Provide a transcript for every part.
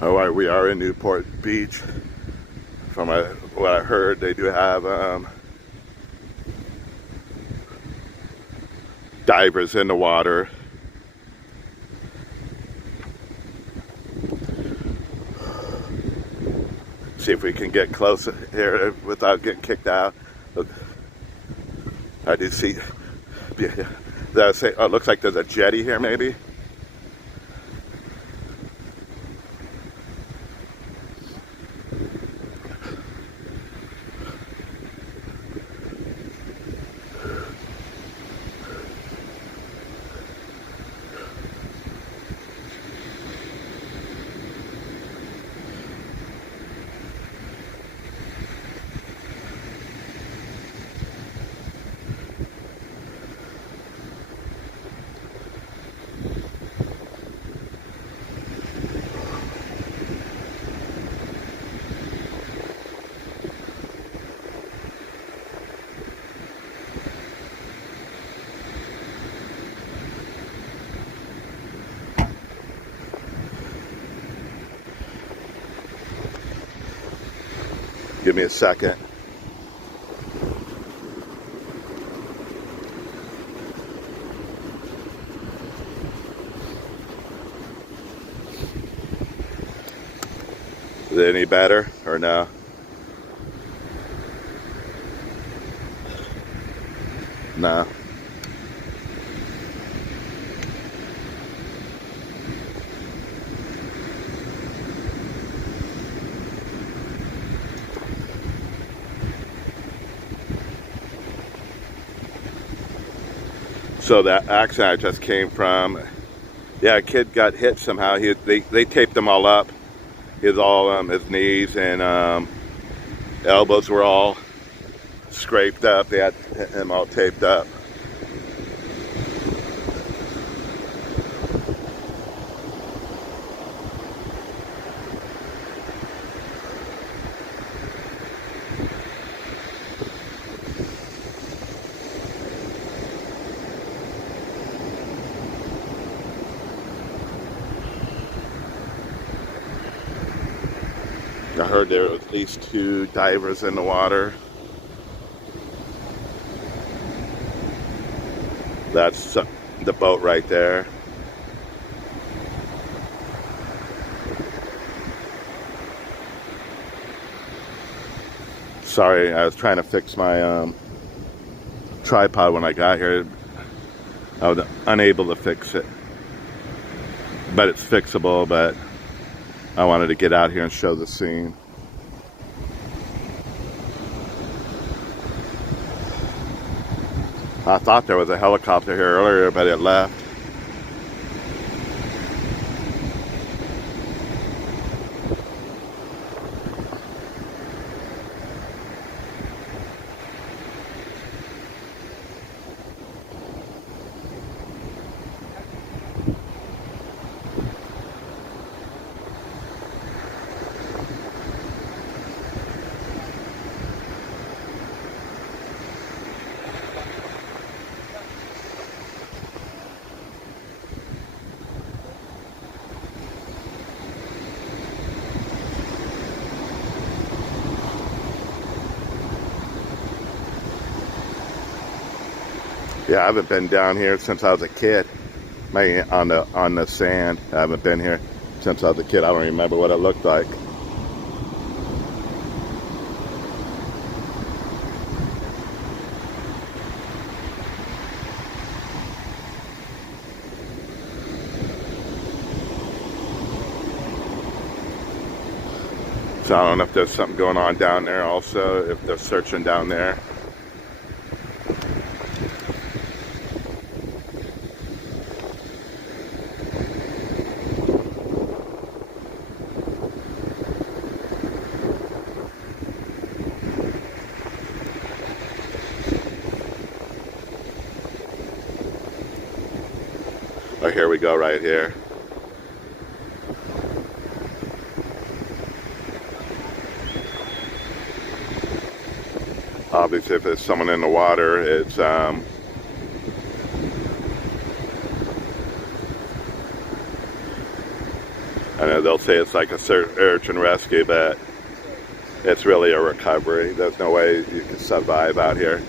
All right, we are in Newport Beach. From what I heard, they do have divers in the water. See if we can get close here without getting kicked out. Look, I do see. It looks like there's a jetty here, maybe. Give me a second. Is it any better or no? No. So that accident I just came from, yeah, a kid got hit somehow. They taped him all up. His knees and elbows were all scraped up. They had him all taped up. I heard there was at least 2 divers in the water. That's the boat right there. Sorry, I was trying to fix my tripod when I got here. I was unable to fix it. But it's fixable, but I wanted to get out here and show the scene. I thought there was a helicopter here earlier, but it left. Yeah, I haven't been down here since I was a kid. Maybe on the sand. I haven't been here since I was a kid. I don't remember what it looked like. So I don't know if there's something going on down there also, if they're searching down there. Oh, here we go right here. Obviously, if there's someone in the water, it's I know they'll say it's like a search and rescue, but it's really a recovery. There's no way you can survive out here.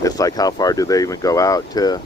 It's like, how far do they even go out to?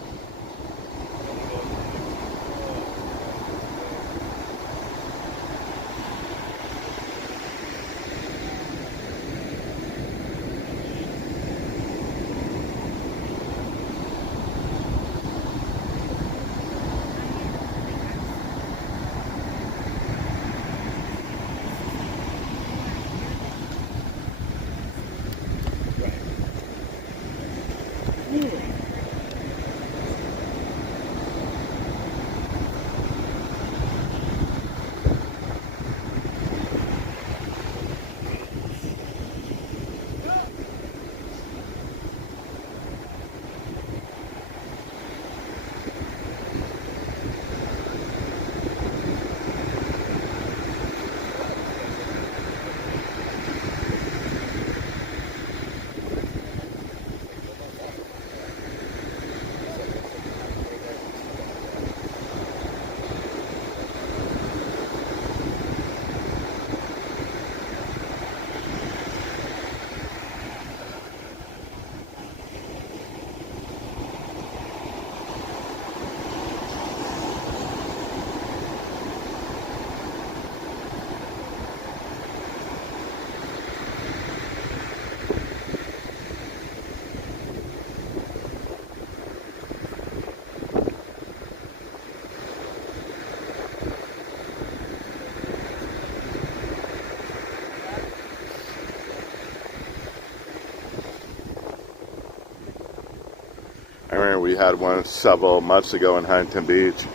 I remember we had one several months ago in Huntington Beach.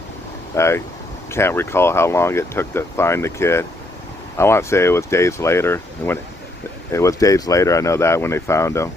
I can't recall how long it took to find the kid. I want to say it was days later. When it was days later, I know that, when they found him.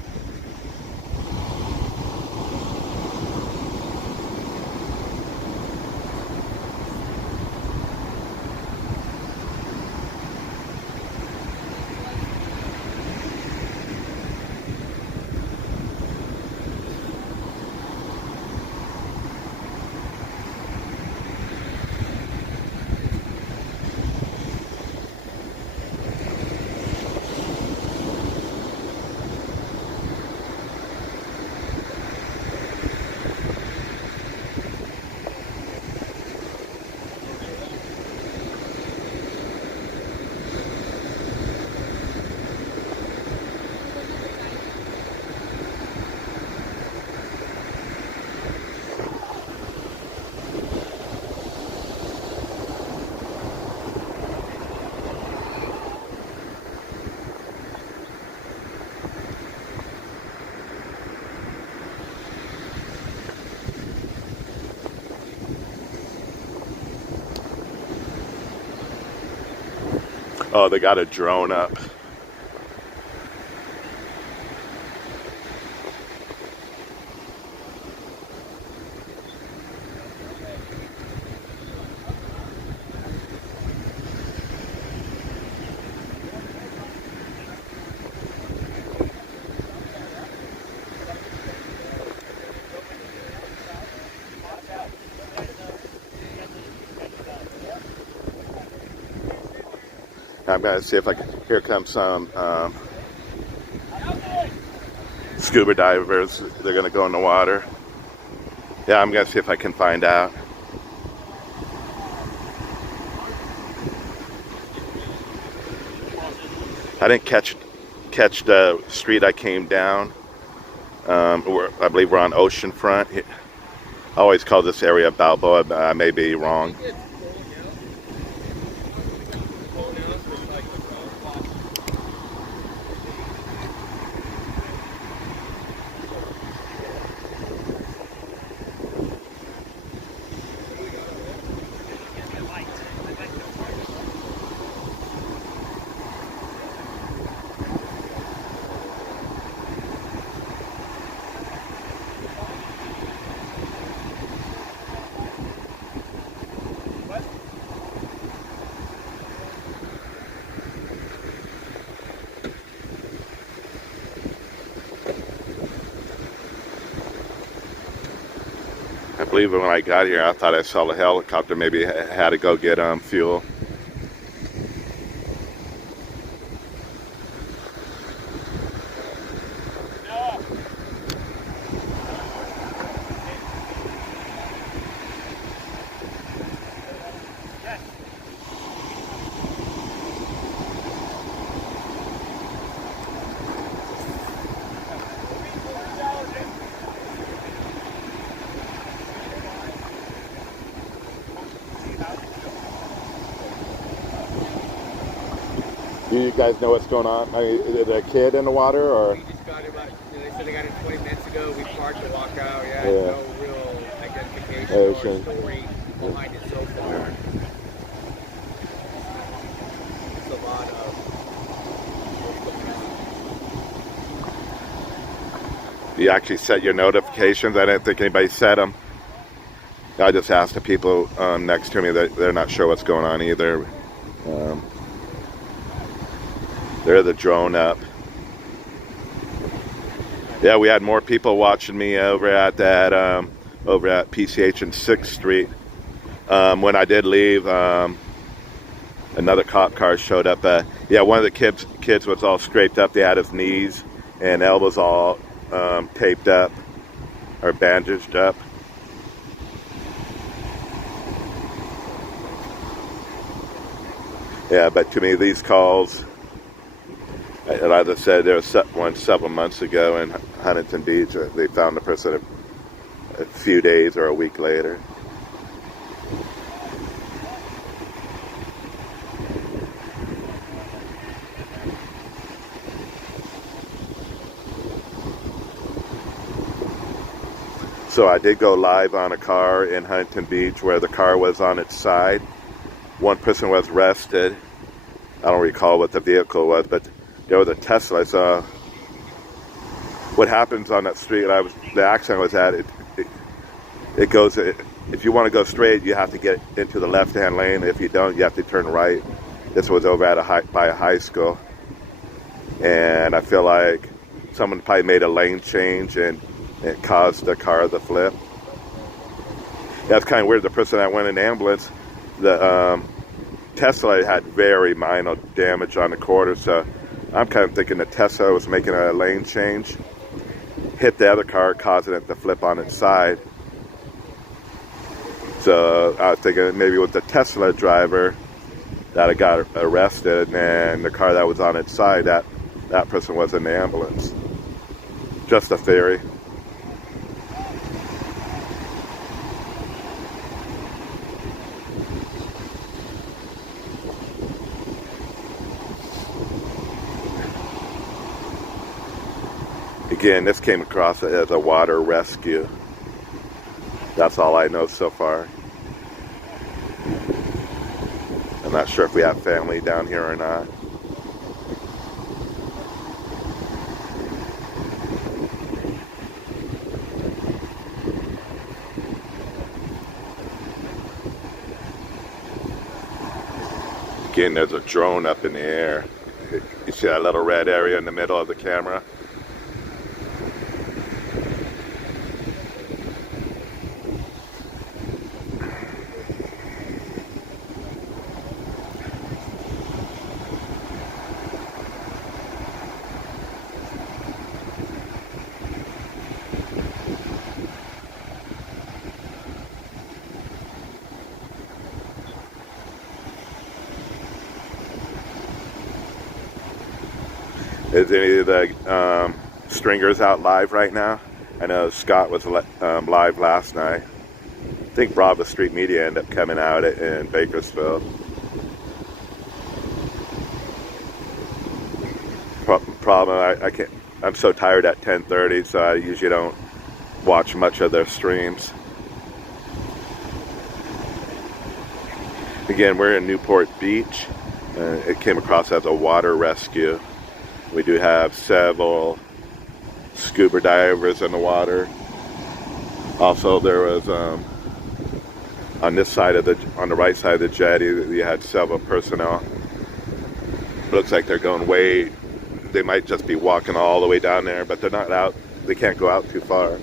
Oh, they got a drone up. I'm gonna see if I can. Here comes some scuba divers. They're gonna go in the water. Yeah, I'm gonna see if I can find out. I didn't catch the street I came down. I believe we're on Oceanfront. I always call this area Balboa, but I may be wrong. I believe when I got here, I thought I saw a helicopter. Maybe had to go get fuel. Do you guys know what's going on? I mean, is it a kid in the water, or? We just got it about, they said they got it 20 minutes ago. We parked to walk out. Yeah, Yeah. no real identification or story behind it so far. It's a lot of You actually set your notifications? I didn't think anybody set them. I just asked the people next to me that they're not sure what's going on either. There's the drone up. Yeah, we had more people watching me over at that over at PCH and 6th Street. When I did leave, another cop car showed up. Yeah, one of the kids was all scraped up. They had his knees and elbows all taped up or bandaged up. Yeah, but to me, these calls, and as I said, there was one several months ago in Huntington Beach. They found the person a few days or a week later. So I did go live on a car in Huntington Beach where the car was on its side. One person was arrested. I don't recall what the vehicle was, but there was a Tesla. So what happens on that street the accident was at, it goes, if you want to go straight, you have to get into the left-hand lane. If you don't, you have to turn right. This was over at by a high school. And I feel like someone probably made a lane change and it caused the car to flip. That's kind of weird. The person that went in the ambulance, the Tesla had very minor damage on the quarter, so I'm kind of thinking the Tesla was making a lane change, hit the other car, causing it to flip on its side. So I was thinking maybe it was the Tesla driver that got arrested, and the car that was on its side, that person was in the ambulance. Just a theory. Again, this came across as a water rescue. That's all I know so far. I'm not sure if we have family down here or not. Again, there's a drone up in the air. You see that little red area in the middle of the camera? Is any of the stringers out live right now? I know Scott was live last night. I think Bravo Street Media ended up coming out in Bakersfield. Problem, I can't. I'm so tired at 10:30, so I usually don't watch much of their streams. Again, we're in Newport Beach. It came across as a water rescue. We do have several scuba divers in the water. Also, there was on this side of on the right side of the jetty, we had several personnel. It looks like they're going way. They might just be walking all the way down there, but they're not out. They can't go out too far.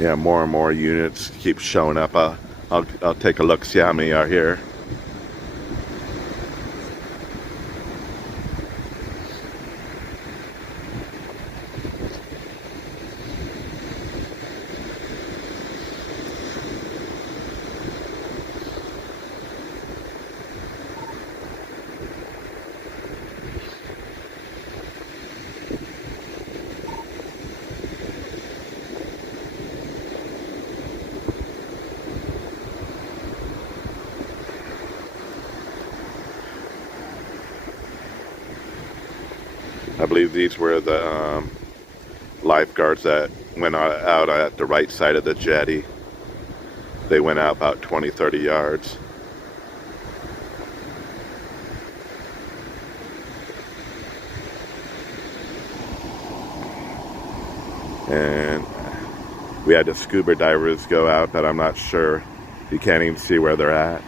Yeah, more and more units keep showing up. I'll take a look, see how many are here. I believe these were the lifeguards that went out at the right side of the jetty. They went out about 20, 30 yards. And we had the scuba divers go out, but I'm not sure. You can't even see where they're at.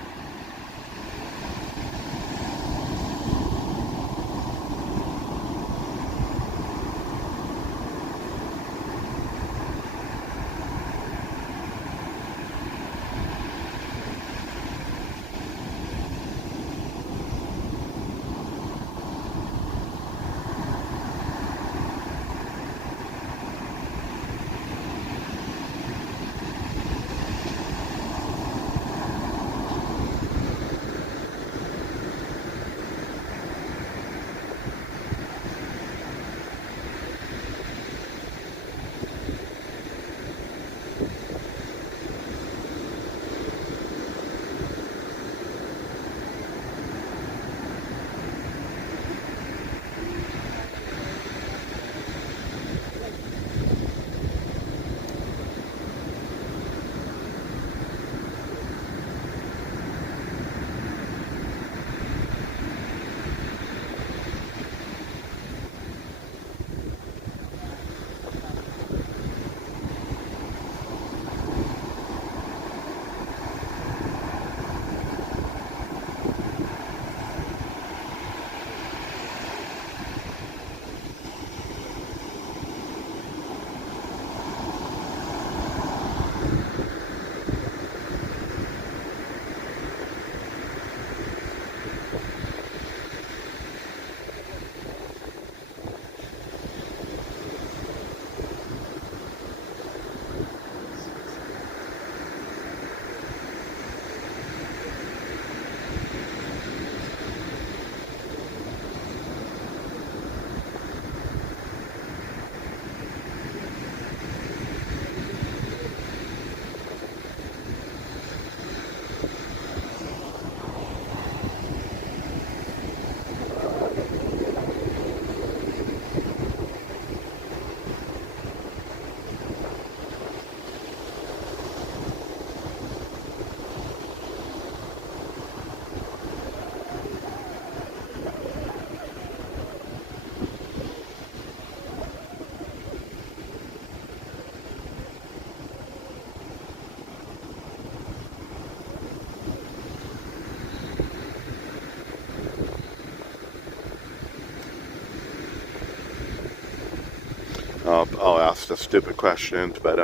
I'll ask the stupid questions, but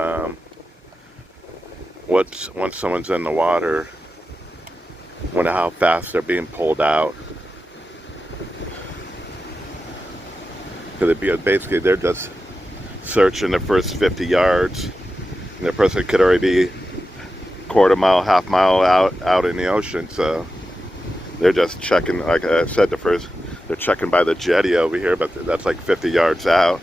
once someone's in the water, wonder how fast they're being pulled out. Because basically they're just searching the first 50 yards, and the person could already be quarter mile, half mile out in the ocean. So they're just checking, like I said, they're checking by the jetty over here, but that's like 50 yards out.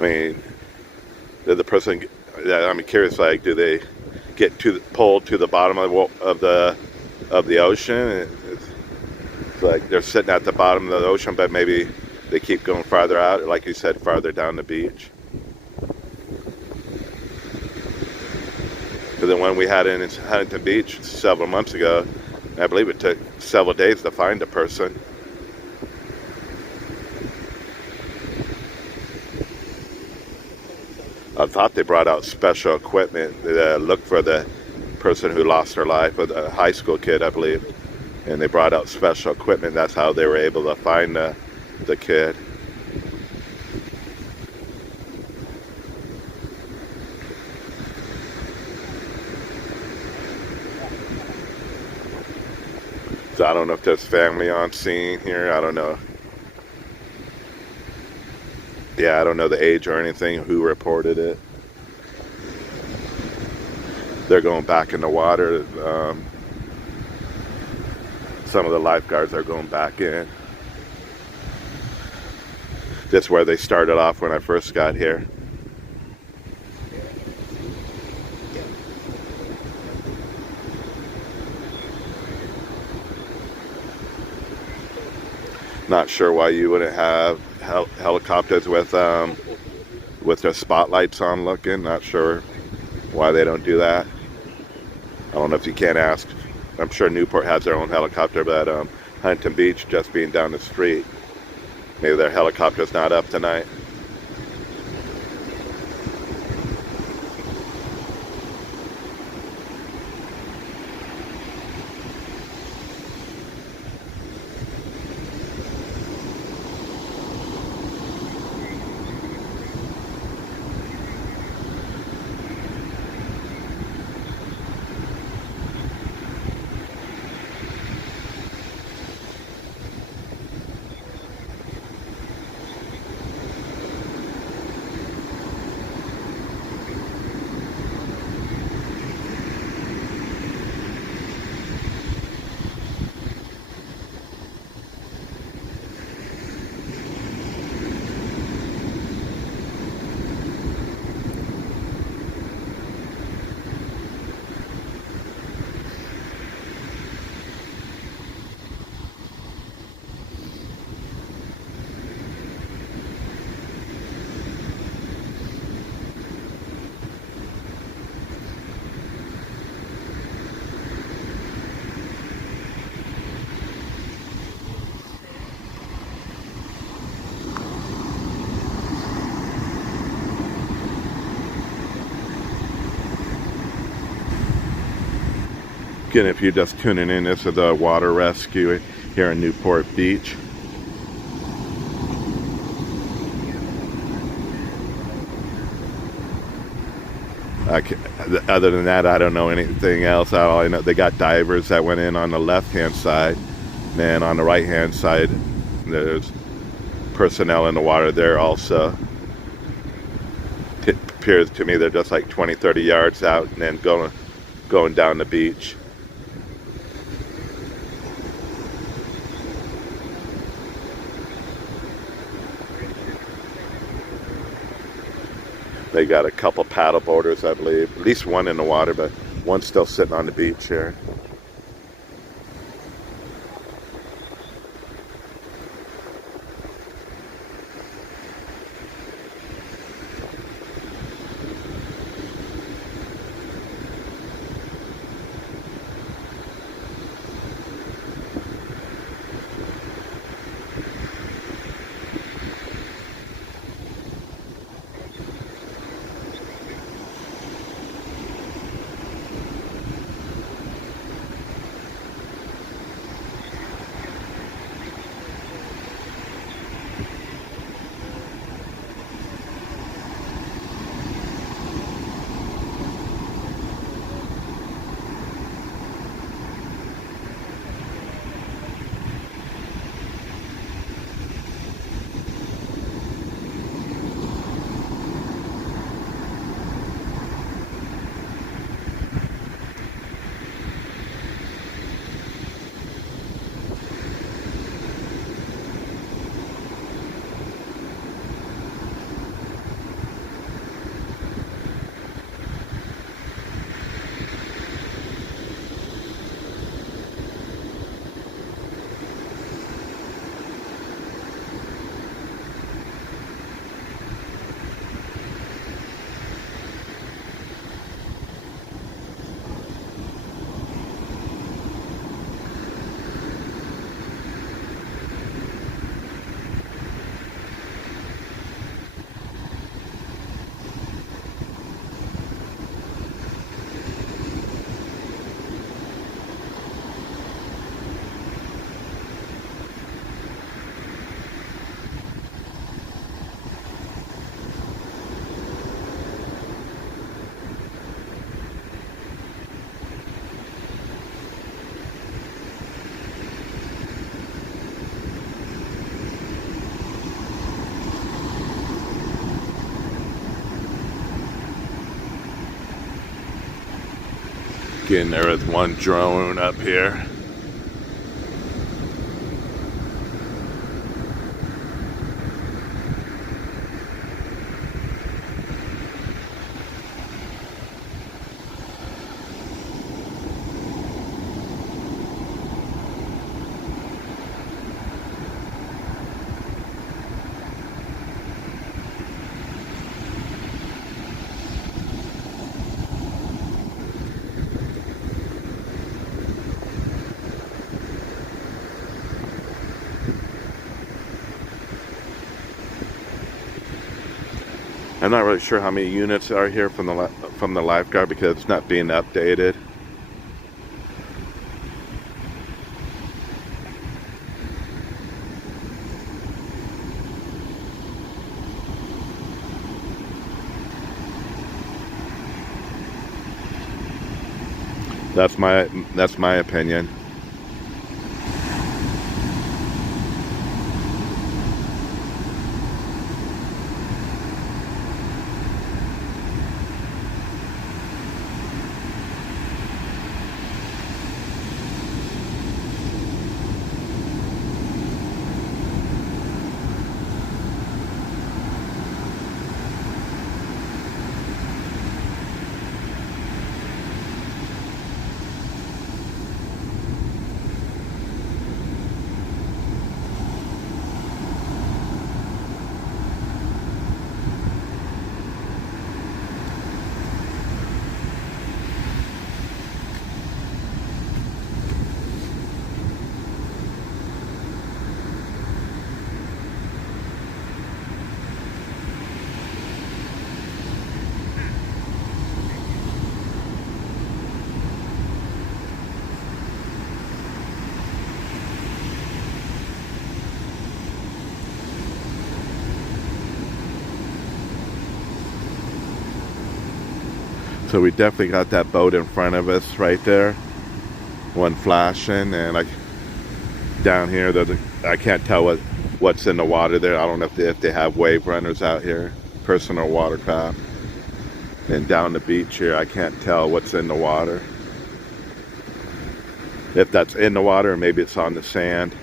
I mean, did the person? I'm curious. Like, do they get pulled to the bottom of the ocean? It's like they're sitting at the bottom of the ocean, but maybe they keep going farther out, like you said, farther down the beach. Because the one we had in Huntington Beach several months ago, I believe it took several days to find a person. I thought they brought out special equipment to look for the person who lost her life, with a high school kid, I believe. And they brought out special equipment. That's how they were able to find the kid. So I don't know if there's family on scene here. I don't know. Yeah, I don't know the age or anything, who reported it. They're going back in the water. Some of the lifeguards are going back in. That's where they started off when I first got here. Not sure why you wouldn't have helicopters with their spotlights on looking. Not sure why they don't do that. I don't know if you can't ask. I'm sure Newport has their own helicopter, but Huntington Beach, just being down the street, maybe their helicopter's not up tonight. Again, if you're just tuning in, this is the water rescue here in Newport Beach. Other than that, I don't know anything else. All I know, they got divers that went in on the left-hand side. And on the right-hand side, there's personnel in the water there also. It appears to me they're just like 20, 30 yards out and then going down the beach. They got a couple paddle boarders, I believe. At least one in the water, but one's still sitting on the beach here. Again, there is one drone up here. I'm not really sure how many units are here from the lifeguard because it's not being updated. That's my opinion. So we definitely got that boat in front of us right there. One flashing, and like down here, I can't tell what's in the water there. I don't know if they have wave runners out here, personal watercraft. And down the beach here, I can't tell what's in the water. If that's in the water, or maybe it's on the sand.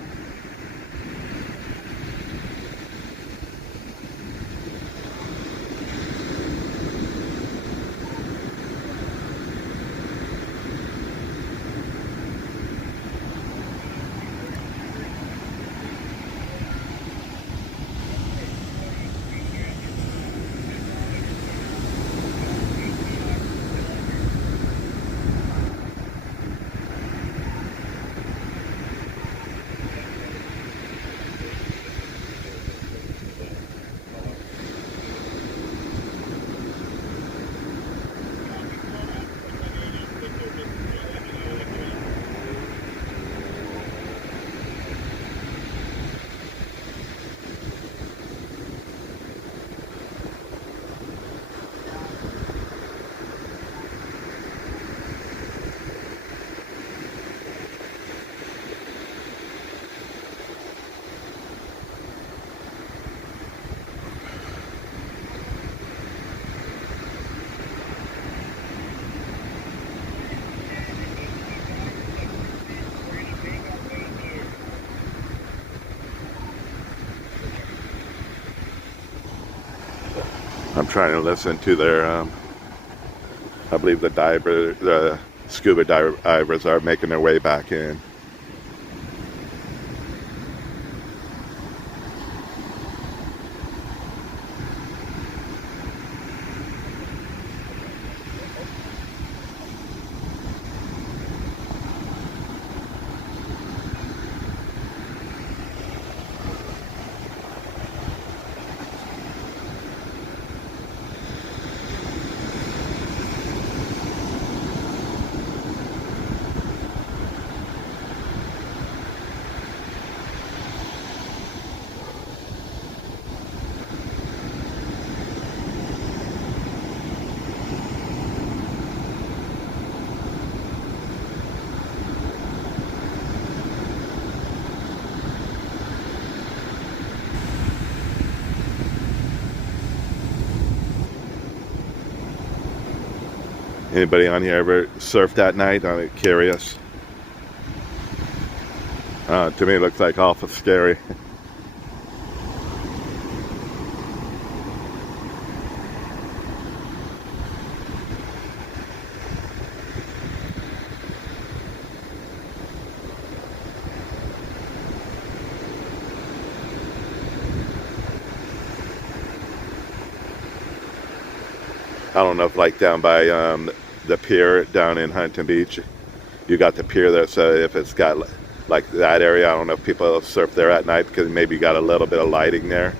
I'm trying to listen to their, I believe the scuba divers are making their way back in. Anybody on here ever surfed that night? I'm curious. To me, it looks like awful scary. I don't know if like down by the pier down in Huntington Beach, you got the pier there, so if it's got like that area, I don't know if people surf there at night because maybe you got a little bit of lighting there.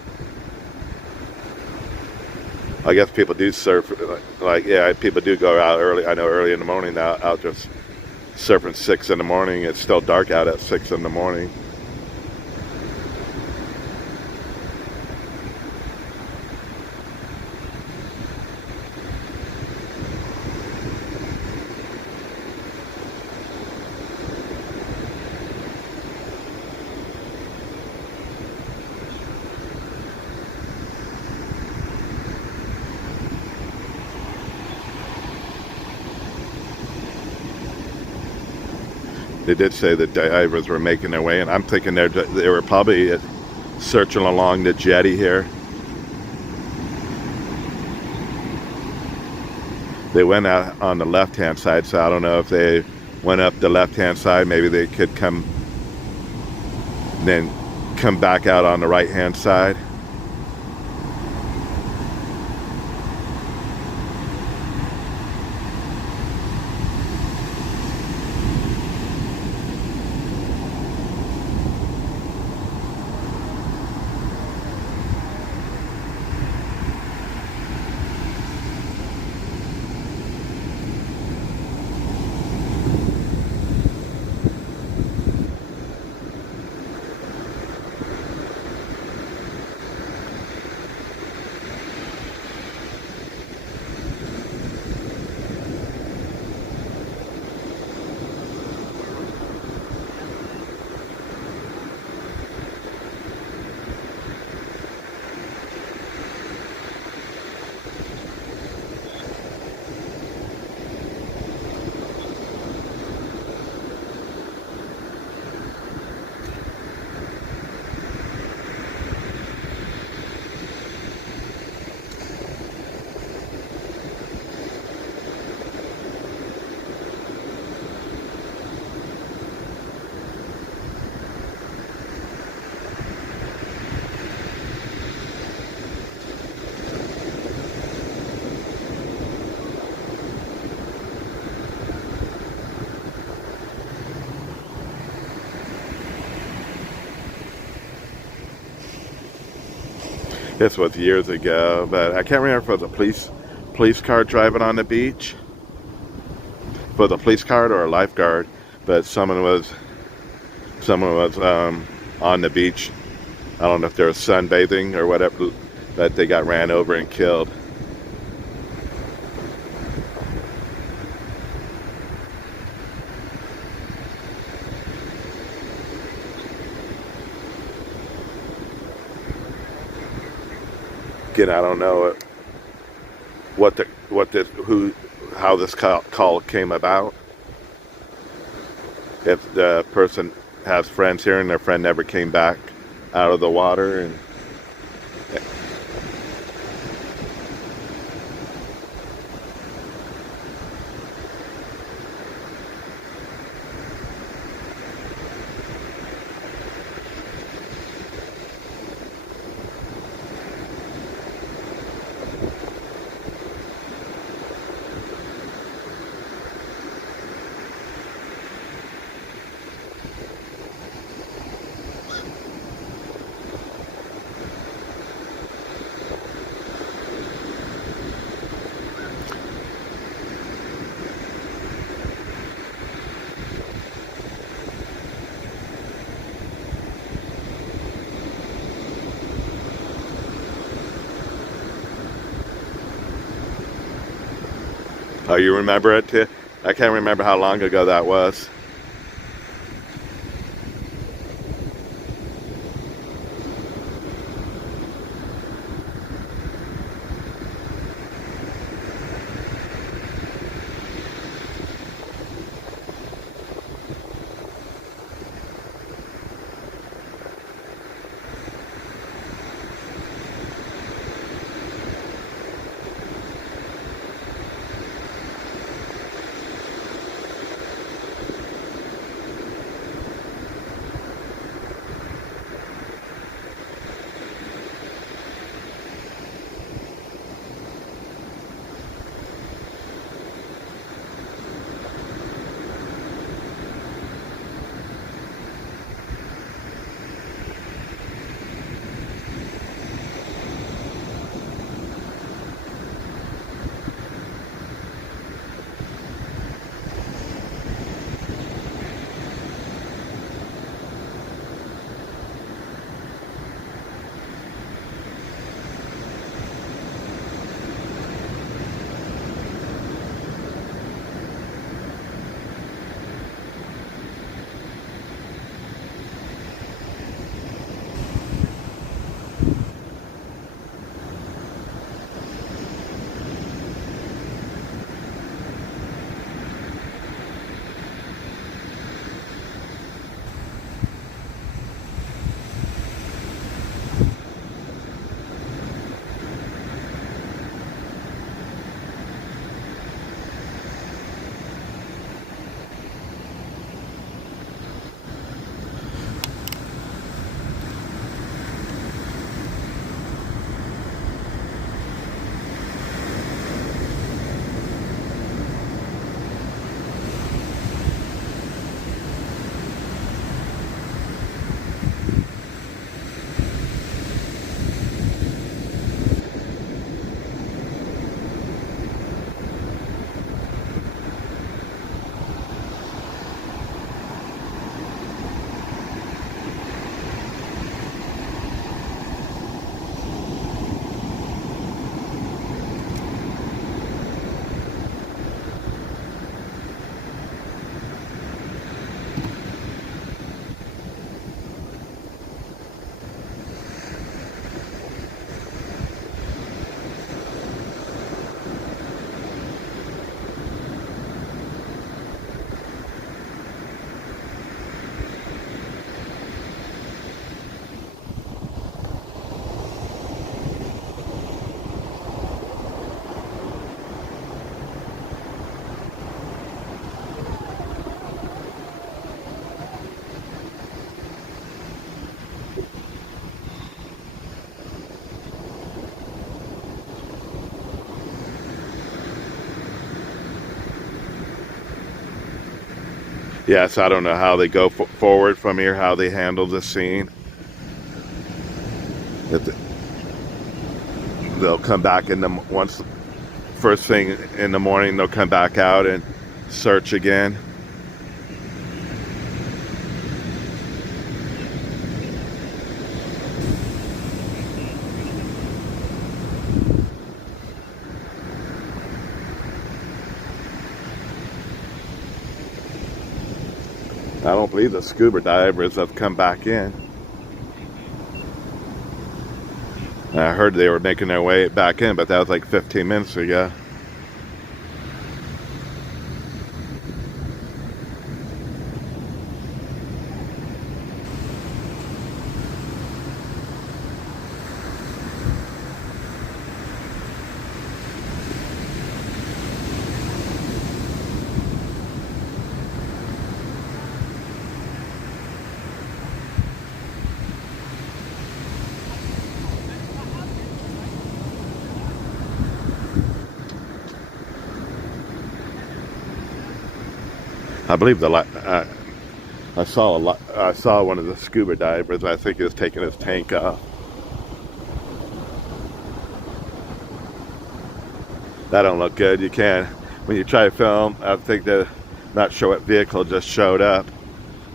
I guess people do surf, like, yeah, people do go out early. I know early in the morning now, out just surfing 6 in the morning. It's still dark out at 6 in the morning. They did say that divers were making their way, and I'm thinking they were probably searching along the jetty here. They went out on the left-hand side, so I don't know if they went up the left-hand side. Maybe they could then come back out on the right-hand side. This was years ago, but I can't remember if it was a police car driving on the beach. If it was a police car or a lifeguard, but someone was on the beach. I don't know if they were sunbathing or whatever, but they got ran over and killed. Again, I don't know how this call came about. If the person has friends here and their friend never came back out of the water, and oh, you remember it too? I can't remember how long ago that was. Yes, I don't know how they go forward from here, how they handle the scene. they'll come back in the once first thing in the morning. They'll come back out and search again. I don't believe the scuba divers have come back in. I heard they were making their way back in, but that was like 15 minutes ago. I believe I saw one of the scuba divers. I think he was taking his tank off. That don't look good. You can't, when you try to film, I think they're not sure what vehicle just showed up,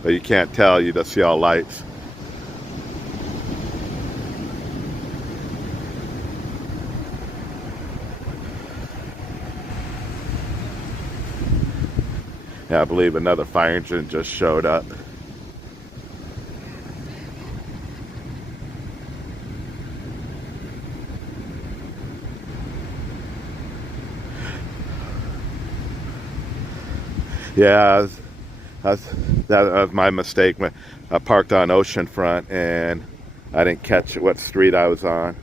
but you can't tell. You just see all lights. Yeah, I believe another fire engine just showed up. Yeah, that was my mistake. I parked on Oceanfront and I didn't catch what street I was on.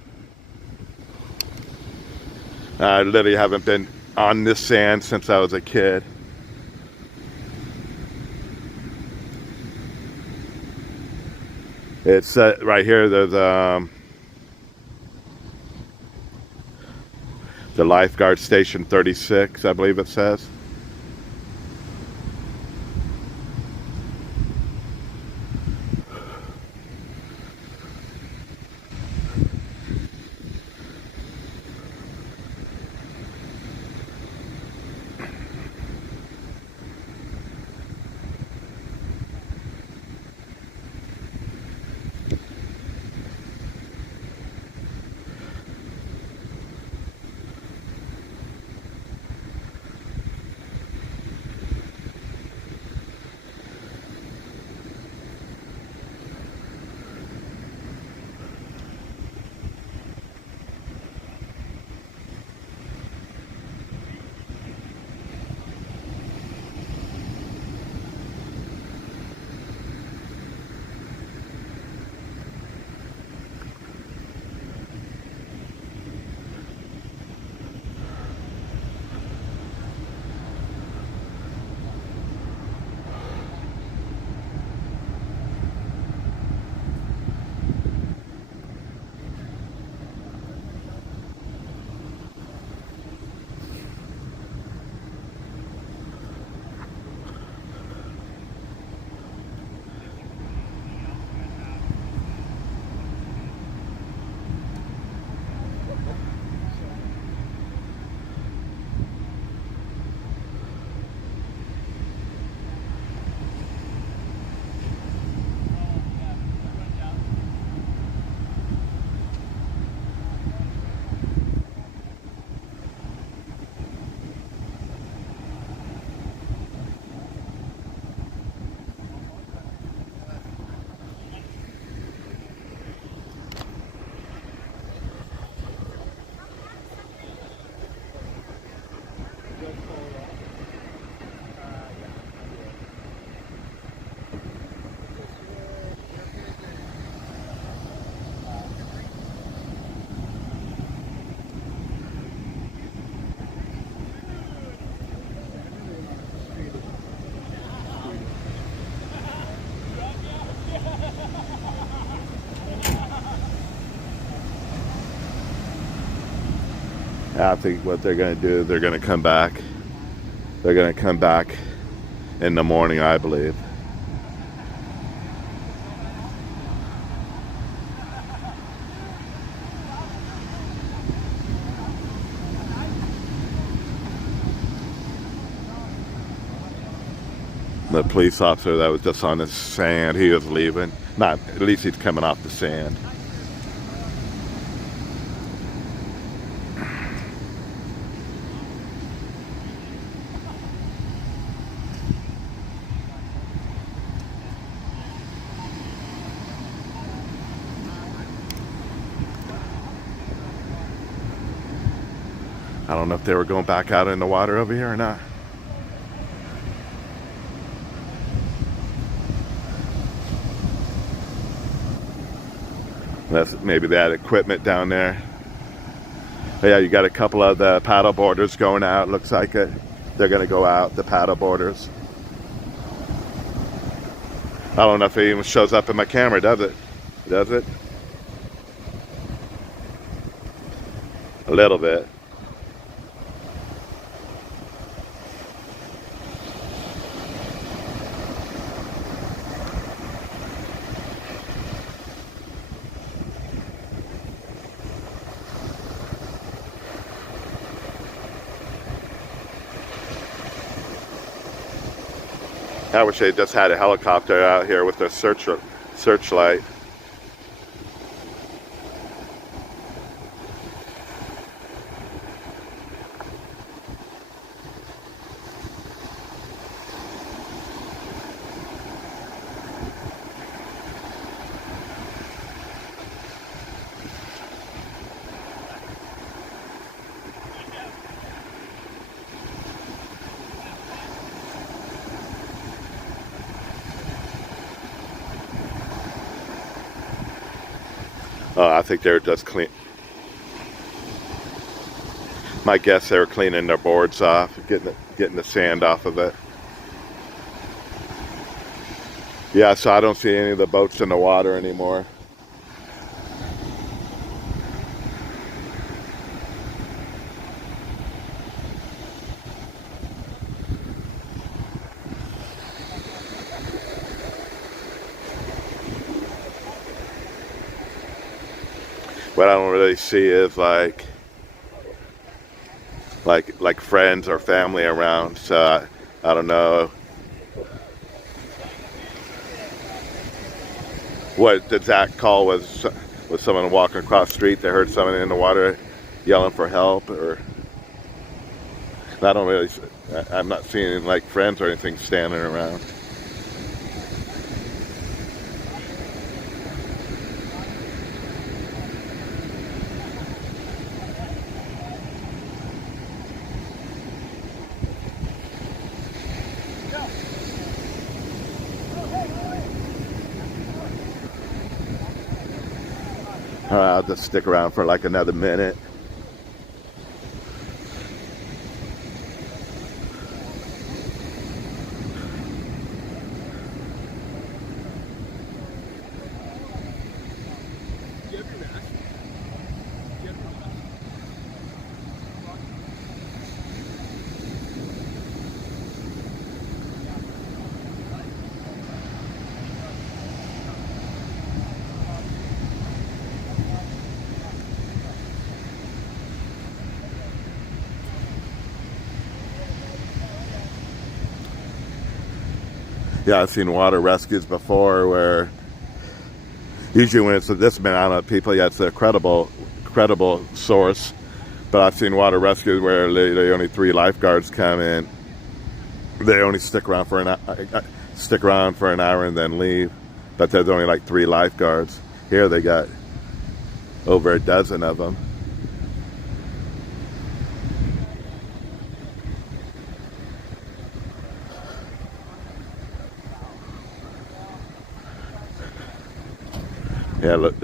I literally haven't been on this sand since I was a kid. It's right here. There's the lifeguard station 36, I believe it says. I think what they're going to do is they're going to come back. They're going to come back in the morning, I believe. The police officer that was just on the sand, he was leaving. Not, at least he's coming off the sand. I don't know if they were going back out in the water over here or not. That's maybe that equipment down there. But yeah, you got a couple of the paddle boarders going out. Looks like it. They're going to go out, the paddle boarders. I don't know if it even shows up in my camera, does it? Does it? A little bit. I wish they just had a helicopter out here with their searchlight. I think they're just clean. My guess they were cleaning their boards off, getting the sand off of it. Yeah, so I don't see any of the boats in the water anymore. What I don't really see is like friends or family around. So I don't know. What did Zach call? Was someone walking across the street? They heard someone in the water yelling for help, or I don't really. I'm not seeing like friends or anything standing around. I'll just stick around for like another minute. Yeah, I've seen water rescues before where usually when it's this amount of people, yeah, it's a credible source. But I've seen water rescues where they only 3 lifeguards come in. They only stick around for an hour and then leave. But there's only like 3 lifeguards. Here they got over a dozen of them. Yeah, look.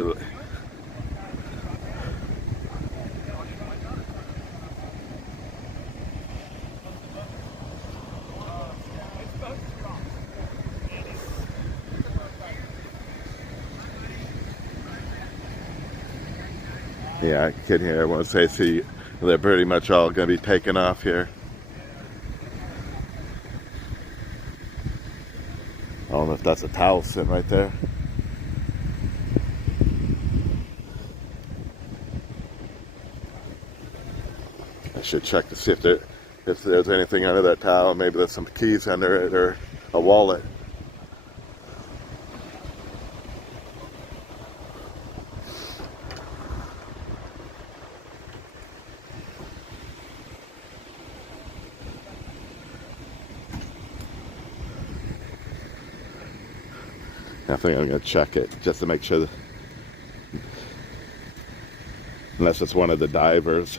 Yeah, I can hear everyone say, see, they're pretty much all going to be taken off here. I don't know if that's a towel sitting right there. I should check to see if there's anything under that towel. Maybe there's some keys under it or a wallet. I think I'm going to check it just to make sure, unless it's one of the divers.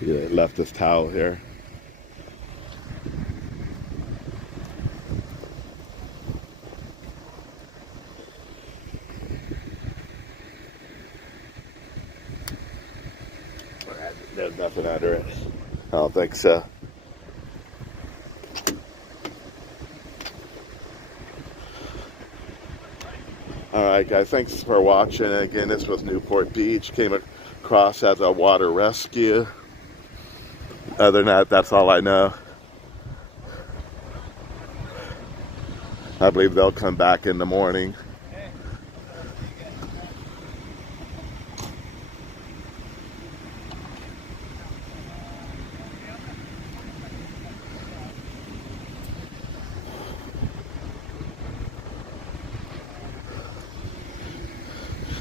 He left his towel here. There's nothing under it. I don't think so. Alright guys, thanks for watching. Again, this was Newport Beach. Came across as a water rescue. Other than that, that's all I know. I believe they'll come back in the morning.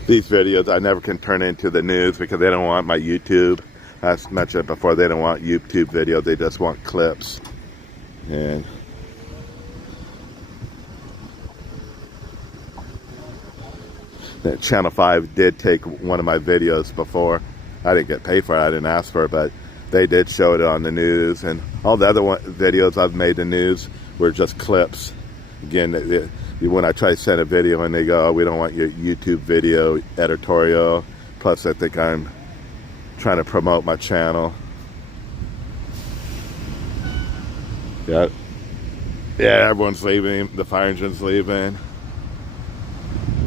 These videos I never can turn into the news because they don't want my YouTube. As mentioned before, they don't want YouTube videos, they just want clips. And Channel 5 did take one of my videos before. I didn't get paid for it, I didn't ask for it, but they did show it on the news. And all the other videos I've made in the news were just clips. Again, when I try to send a video and they go, oh, we don't want your YouTube video editorial. Plus, I think I'm trying to promote my channel. Yeah, everyone's leaving. The fire engine's leaving.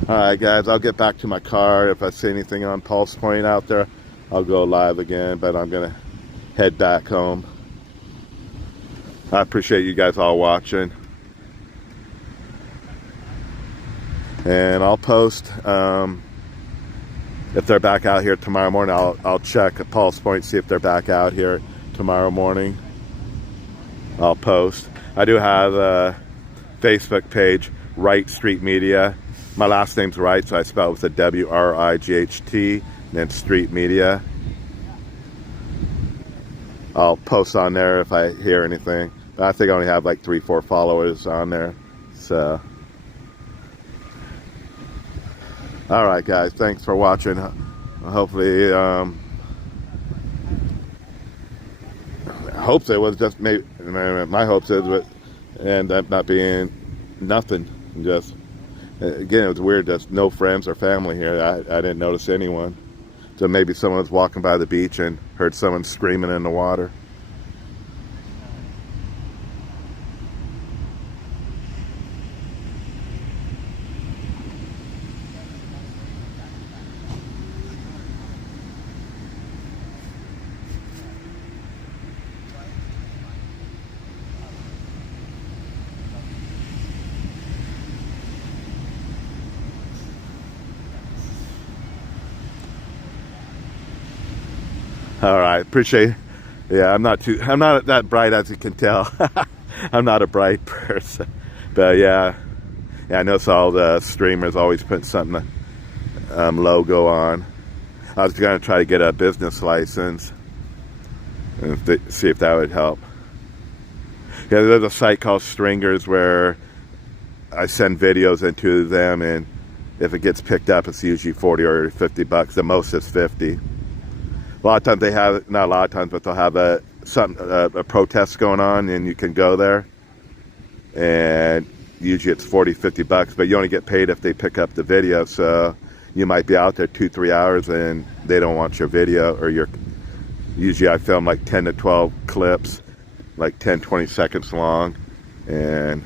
All right, guys, I'll get back to my car. If I see anything on Pulse Point out there, I'll go live again, but I'm gonna head back home. I appreciate you guys all watching. And I'll post, if they're back out here tomorrow morning, I'll check at Pulse Point, see if they're back out here tomorrow morning. I'll post. I do have a Facebook page, Wright Street Media. My last name's Wright, so I spell it with a W-R-I-G-H-T, and then Street Media. I'll post on there if I hear anything. But I think I only have like 3-4 followers on there. So, all right, guys, thanks for watching. Hopefully, hopes it was just maybe, my hopes is it end up not being nothing. Just, again, it was weird, just no friends or family here. I didn't notice anyone. So maybe someone was walking by the beach and heard someone screaming in the water. All right, appreciate it. Yeah, I'm not that bright, as you can tell. I'm not a bright person. But yeah, I notice all the streamers always put something logo on. I was going to try to get a business license and see if that would help. Yeah, there's a site called Stringers where I send videos into them, and if it gets picked up, it's usually 40 or 50 bucks. The most is 50. A lot of times they have, not a lot of times, but they'll have a protest going on, and you can go there. And usually it's 40, 50 bucks, but you only get paid if they pick up the video. So you might be out there 2-3 hours and they don't want your video, or usually I film like 10 to 12 clips, like 10, 20 seconds long. And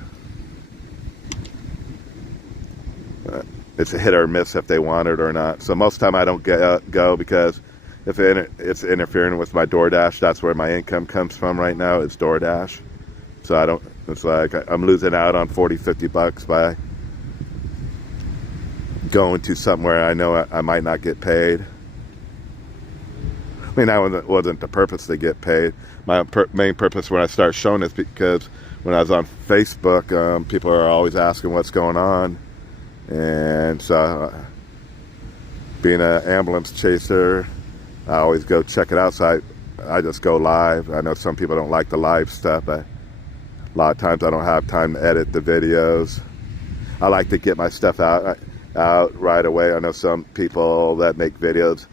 it's a hit or miss if they want it or not. So most of the time I don't go because if it's interfering with my DoorDash. That's where my income comes from right now, is DoorDash. So I don't, it's like I'm losing out on 40, 50 bucks by going to somewhere I know I might not get paid. I mean, that wasn't the purpose to get paid. My main purpose when I start showing this, because when I was on Facebook, people are always asking what's going on. And so, being an ambulance chaser, I always go check it out. So I just go live. I know some people don't like the live stuff, but a lot of times I don't have time to edit the videos. I like to get my stuff out right away. I know some people that make videos,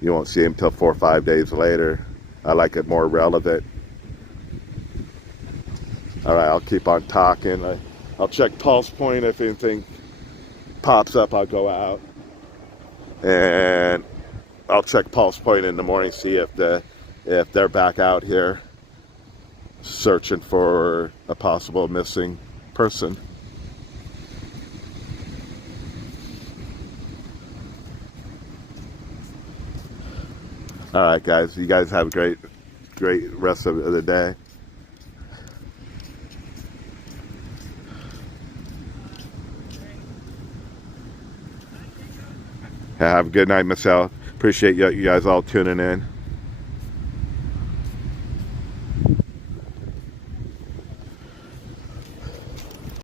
you won't see them until 4 or 5 days later. I like it more relevant. All right, I'll keep on talking. I'll check pulse point. If anything pops up, I'll go out. And I'll check pulse point in the morning, see if they're back out here searching for a possible missing person. All right, guys. You guys have a great rest of the day. Have a good night, Michelle. Appreciate you guys all tuning in.